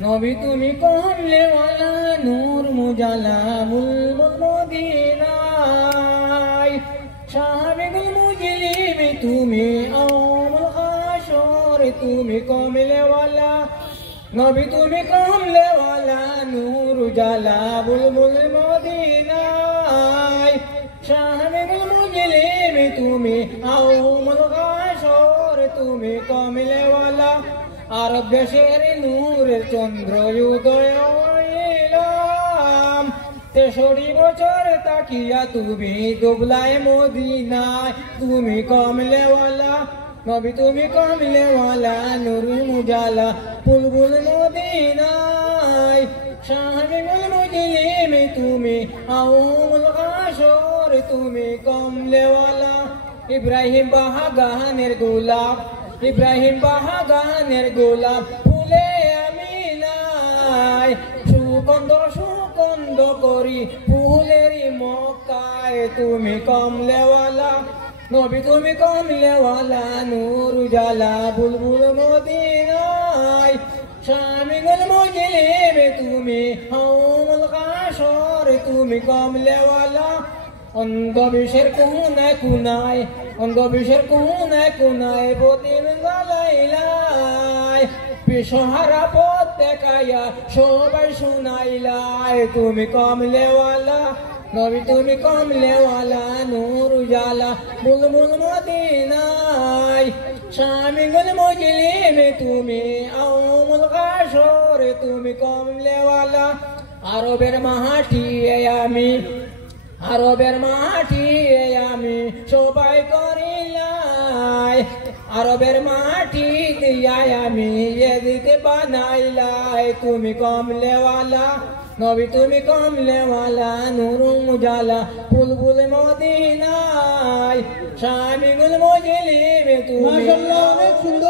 নবী তুমি কমলেওয়ালা নূর মুজালা বুলবুল মদিনায় শাহাবিগুল মুজলিম তুমি আউমুল হাশর তুমি কমলেওয়ালা নবী তুমি কমলেওয়ালা নূর উজালা বুলবুল মদিনায় শাহাবিগুল মুজলিম তুমি আউমুল হাশর তুমি কমলেওয়ালা আরব দেশের নূরের চন্দ্র উদয় হইলাম 63 বছর তাকিয়া তুমি দুবলায় মদিনায় তুমি কমলেওয়ালা নবী তুমি কমলেওয়ালা নূর মুজালা বুলবুল মদিনায় শাহাবিগুল মুজলিম তুমি আউমুল হাশর তুমি কমলেওয়ালা ইব্রাহিম বাহাগানের গোলাপ ইব্রাহিম বাহাগানের গোলাপ ফুলে আমিনায় সুগন্ধ সুগন্ধ করি ফুলেরই মক্কায় তুমি কমলেওয়ালা নবী তুমি কমলেওয়ালা নূর উজালা বুলবুল মদিনায় শামিগুল মুজলিম তুমি আউমুল হাশর তুমি কমলেওয়ালা অন্ধবিশ্বের কোনায় কোনায় অন্ধবিশ্বের কোনায় কোনায় প্রতিম গালাইলাই বিশ্বহারা পথ দেখাইয়া সবাই শুনাইলাই তুমি কমলেওয়ালা নবী তুমি কমলেওয়ালা নূর উজালা বুলবুল মদিনায় শামিগুল মুজলিম তুমি আউমুল হাশর তুমি কমলেওয়ালা আরবের মাটি আরবের মাটি আমি সবাই করিলাই আরবের মাটি দিয়াই আমি এদিকে বানাইলাই তুমি কমলেওয়ালা নবী তুমি কমলেওয়ালা নূর মুজালা বুলবুল মদিনায় শামিগুল মুজলিম তুমি মাশাআল্লাহ অনেক সুন্দর।